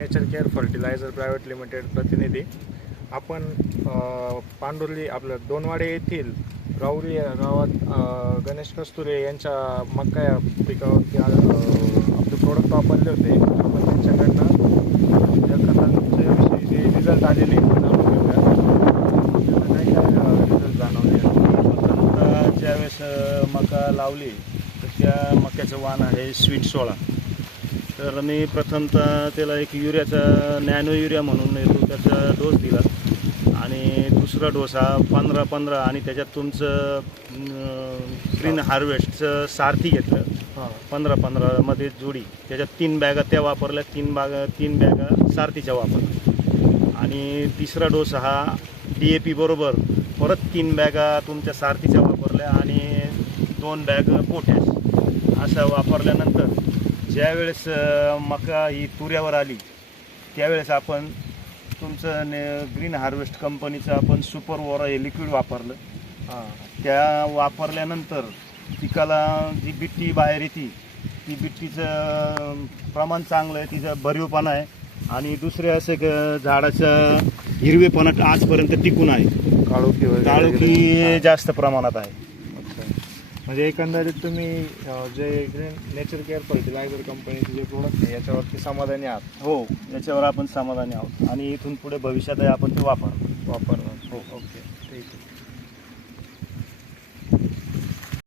Nature care fertiliser private limited प्रतिनिधी. आपण पांडुर्ली आपलं दोनवाडे येथील राऊरी या गावात गणेश कस्तुरे यांच्या मक्का या पिकावरती आपले प्रोडक्ट वापरले होते. आपण त्यांच्याकडनं या खतांच्या विषयी जे रिझल्ट आलेले जाणून घेऊया आपल्याला काय काय रिझल्ट जाणवले? ज्यावेळेस मका लावली तर त्या मक्याचं वाण आहे स्वीट सोळा. तर मी प्रथमतः त्याला एक युरियाचा नॅनो युरिया म्हणून येतो त्याचा डोस दिला. आणि दुसरा डोस हा पंधरा पंधरा आणि त्याच्यात तुमचं ग्रीन हार्वेस्टचं सारथी घेतलं. हां. पंधरा पंधरामध्ये जोडी. त्याच्यात तीन बॅगा त्या वापरल्या तीन बागा तीन बॅगा सारथीच्या वापरल्या. आणि तिसरा डोस हा डी ए पी बरोबर परत तीन बॅगा तुमच्या सारथीच्या वापरल्या आणि दोन बॅग पोटॅश अशा वापरल्यानंतर ज्यावेळेस मका ही तुऱ्यावर आली त्यावेळेस आपण तुमचं ने ग्रीन हार्वेस्ट कंपनीचं आपण सुपर वोरा हे लिक्विड वापरलं. हां. त्या वापरल्यानंतर पिकाला जी बिट्टी बाहेर येते ती बिट्टीचं प्रमाण चांगलं आहे तिचा भरीवपणा आहे आणि दुसरे असे क- झाडाचा हिरवेपणा आजपर्यंत टिकून आहे. काळोखी काळोखी जास्त प्रमाणात आहे. म्हणजे एकंदरीत तुम्ही अ, जे ग्रीन नेचर केअर फर्टिलायझर कंपनीचे जे प्रोडक्ट आहे याच्यावरती समाधानी आहात? हो याच्यावर आपण समाधानी आहोत. आणि इथून पुढे भविष्यातही आपण ते वापरतो वापरणं हो ओके